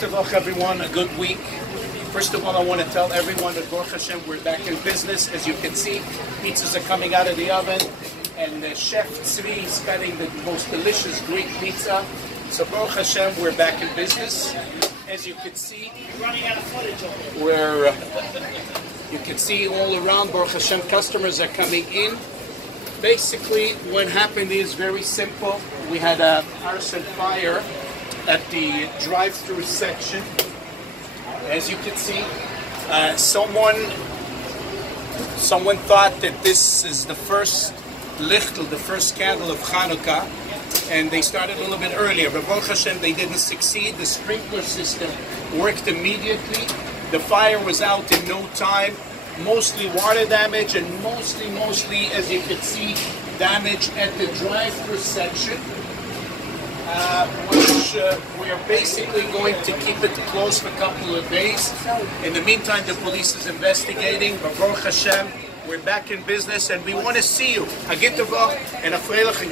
Dורך, everyone, a good week. First of all, I want to tell everyone that Baruch Hashem, we're back in business. As you can see, pizzas are coming out of the oven, and the chef Tzvi is cutting the most delicious Greek pizza. So Baruch Hashem, we're back in business. As you can see, running out of footage over you can see all around, Baruch Hashem, customers are coming in. Basically, what happened is very simple. We had an arson fire at the drive-through section. As you can see, someone thought that this is the first lichtel, the first candle of Hanukkah, and they started a little bit earlier. But Baruch Hashem, they didn't succeed. The sprinkler system worked immediately. The fire was out in no time. Mostly water damage, and mostly, as you can see, damage at the drive-through section. Which we are basically going to keep it closed for a couple of days. In the meantime, the police is investigating. But Baruch Hashem, we're back in business, and we want to see you. Hagit Tova and a freilich